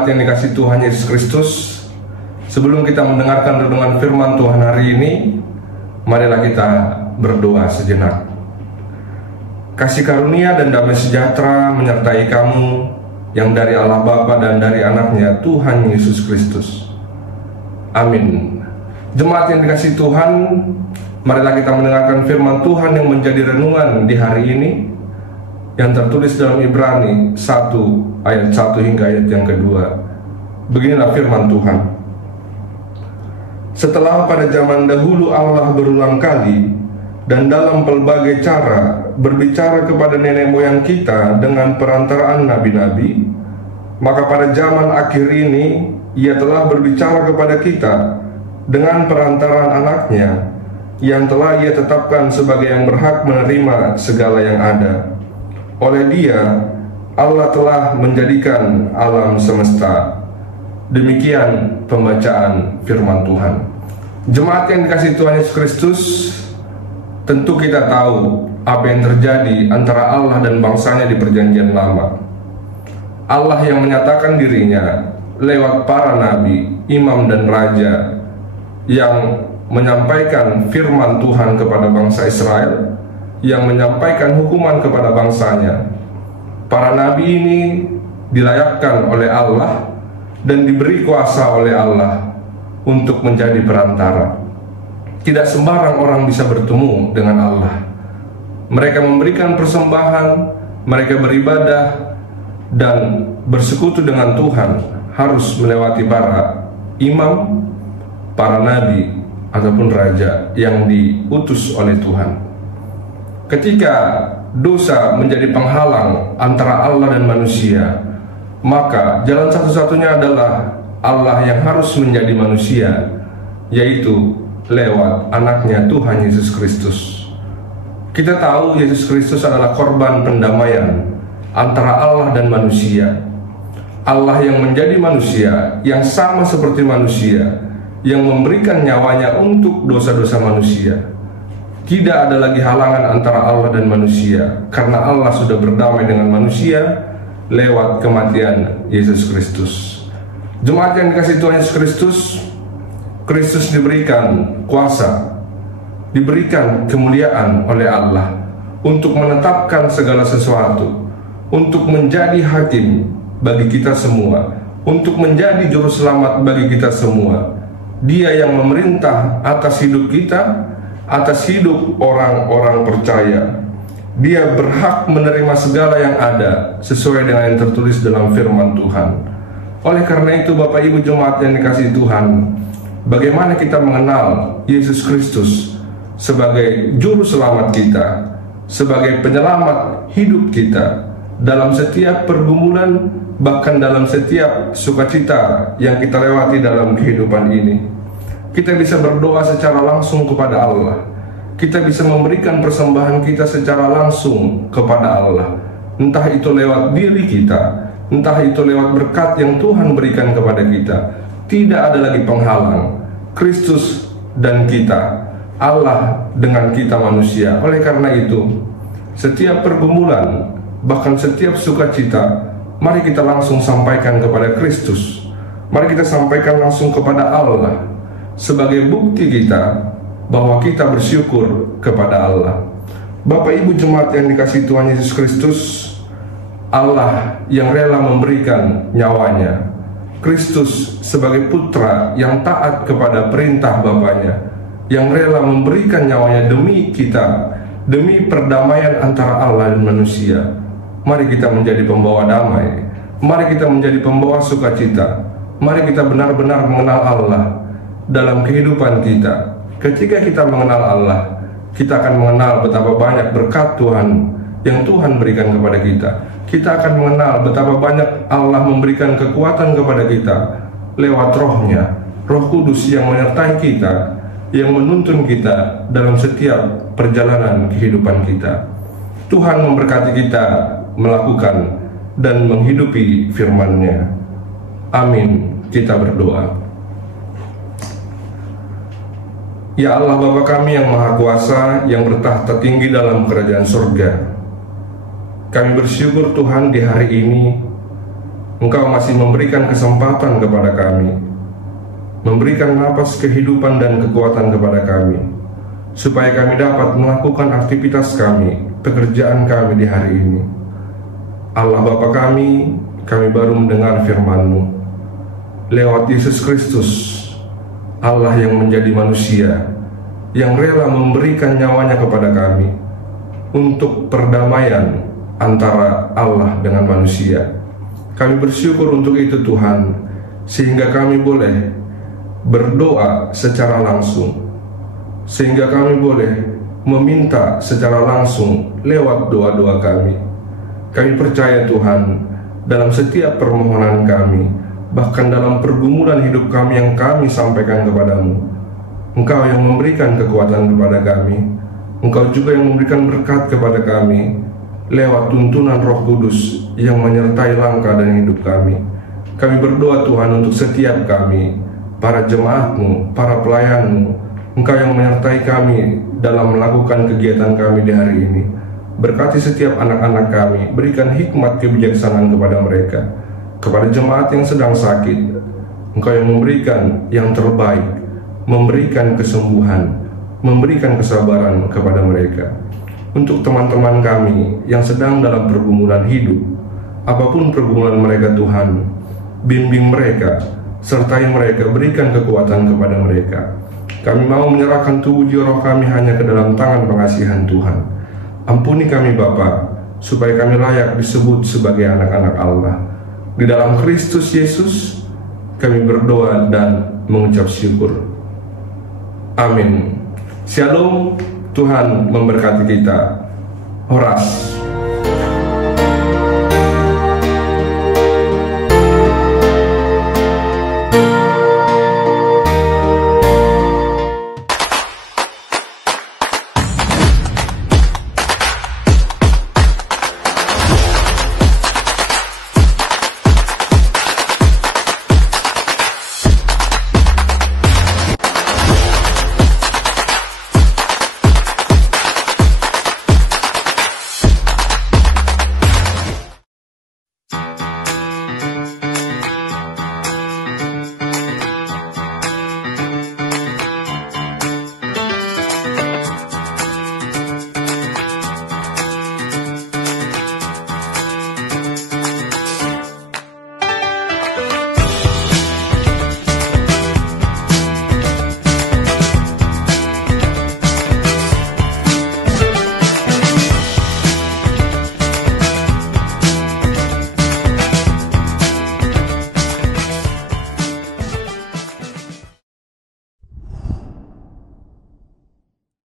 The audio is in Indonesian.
jemaat yang dikasihi Tuhan Yesus Kristus, sebelum kita mendengarkan renungan firman Tuhan hari ini, marilah kita berdoa sejenak. Kasih karunia dan damai sejahtera menyertai kamu yang dari Allah Bapa dan dari anaknya Tuhan Yesus Kristus. Amin. Jemaat yang dikasihi Tuhan, marilah kita mendengarkan firman Tuhan yang menjadi renungan di hari ini, yang tertulis dalam Ibrani 1 ayat 1 hingga ayat yang kedua. Beginilah firman Tuhan. Setelah pada zaman dahulu Allah berulang kali dan dalam pelbagai cara berbicara kepada nenek moyang kita dengan perantaraan nabi-nabi, maka pada zaman akhir ini Ia telah berbicara kepada kita dengan perantaraan anaknya, yang telah Ia tetapkan sebagai yang berhak menerima segala yang ada. Oleh Dia, Allah telah menjadikan alam semesta. Demikian pembacaan firman Tuhan. Jemaat yang dikasihi Tuhan Yesus Kristus, tentu kita tahu apa yang terjadi antara Allah dan bangsanya di perjanjian lama. Allah yang menyatakan dirinya lewat para nabi, imam dan raja, yang menyampaikan firman Tuhan kepada bangsa Israel, yang menyampaikan hukuman kepada bangsanya. Para nabi ini dilayakkan oleh Allah dan diberi kuasa oleh Allah untuk menjadi perantara. Tidak sembarang orang bisa bertemu dengan Allah. Mereka memberikan persembahan, mereka beribadah dan bersekutu dengan Tuhan harus melewati para imam, para nabi ataupun raja yang diutus oleh Tuhan. Ketika dosa menjadi penghalang antara Allah dan manusia, maka jalan satu-satunya adalah Allah yang harus menjadi manusia, yaitu lewat anaknya Tuhan Yesus Kristus. Kita tahu Yesus Kristus adalah korban pendamaian antara Allah dan manusia. Allah yang menjadi manusia, yang sama seperti manusia, yang memberikan nyawanya untuk dosa-dosa manusia. Tidak ada lagi halangan antara Allah dan manusia, karena Allah sudah berdamai dengan manusia lewat kematian Yesus Kristus. Jemaat yang dikasihi Tuhan Yesus Kristus, Kristus diberikan kuasa, diberikan kemuliaan oleh Allah untuk menetapkan segala sesuatu, untuk menjadi hakim bagi kita semua, untuk menjadi juru selamat bagi kita semua. Dia yang memerintah atas hidup kita, atas hidup orang-orang percaya. Dia berhak menerima segala yang ada sesuai dengan yang tertulis dalam firman Tuhan. Oleh karena itu, Bapak Ibu jemaat yang dikasihi Tuhan, bagaimana kita mengenal Yesus Kristus sebagai juru selamat kita, sebagai penyelamat hidup kita dalam setiap pergumulan, bahkan dalam setiap sukacita yang kita lewati dalam kehidupan ini. Kita bisa berdoa secara langsung kepada Allah. Kita bisa memberikan persembahan kita secara langsung kepada Allah. Entah itu lewat diri kita, entah itu lewat berkat yang Tuhan berikan kepada kita. Tidak ada lagi penghalang. Kristus dan kita, Allah dengan kita manusia. Oleh karena itu, setiap pergumulan, bahkan setiap sukacita, mari kita langsung sampaikan kepada Kristus. Mari kita sampaikan langsung kepada Allah, sebagai bukti kita bahwa kita bersyukur kepada Allah. Bapak Ibu jemaat yang dikasihi Tuhan Yesus Kristus, Allah yang rela memberikan nyawanya, Kristus sebagai putra yang taat kepada perintah Bapaknya, yang rela memberikan nyawanya demi kita, demi perdamaian antara Allah dan manusia. Mari kita menjadi pembawa damai, mari kita menjadi pembawa sukacita, mari kita benar-benar mengenal Allah dalam kehidupan kita. Ketika kita mengenal Allah, kita akan mengenal betapa banyak berkat Tuhan yang Tuhan berikan kepada kita. Kita akan mengenal betapa banyak Allah memberikan kekuatan kepada kita lewat Roh-Nya, Roh Kudus yang menyertai kita, yang menuntun kita dalam setiap perjalanan kehidupan kita. Tuhan memberkati kita melakukan dan menghidupi firman-Nya. Amin. Kita berdoa. Ya Allah Bapa kami yang Maha Kuasa, yang bertahta tinggi dalam kerajaan surga, kami bersyukur Tuhan di hari ini Engkau masih memberikan kesempatan kepada kami, memberikan napas kehidupan dan kekuatan kepada kami, supaya kami dapat melakukan aktivitas kami, pekerjaan kami di hari ini. Allah Bapa kami baru mendengar firman-Mu. Lewat Yesus Kristus, Allah yang menjadi manusia, yang rela memberikan nyawanya kepada kami, untuk perdamaian antara Allah dengan manusia. Kami bersyukur untuk itu Tuhan, sehingga kami boleh berdoa secara langsung, sehingga kami boleh meminta secara langsung lewat doa-doa kami. Kami percaya Tuhan, dalam setiap permohonan kami, bahkan dalam pergumulan hidup kami yang kami sampaikan kepadamu, Engkau yang memberikan kekuatan kepada kami. Engkau juga yang memberikan berkat kepada kami lewat tuntunan Roh Kudus yang menyertai langkah dan hidup kami. Kami berdoa Tuhan untuk setiap kami, para jemaat-Mu, para pelayan-Mu. Engkau yang menyertai kami dalam melakukan kegiatan kami di hari ini. Berkati setiap anak-anak kami, berikan hikmat kebijaksanaan kepada mereka. Kepada jemaat yang sedang sakit, Engkau yang memberikan yang terbaik, memberikan kesembuhan, memberikan kesabaran kepada mereka. Untuk teman-teman kami yang sedang dalam pergumulan hidup, apapun pergumulan mereka Tuhan, bimbing mereka, sertai mereka, berikan kekuatan kepada mereka. Kami mau menyerahkan tubuh jiwa roh kami hanya ke dalam tangan pengasihan Tuhan. Ampuni kami Bapa, supaya kami layak disebut sebagai anak-anak Allah. Di dalam Kristus Yesus kami berdoa dan mengucap syukur. Amin. Shalom, Tuhan memberkati kita. Horas.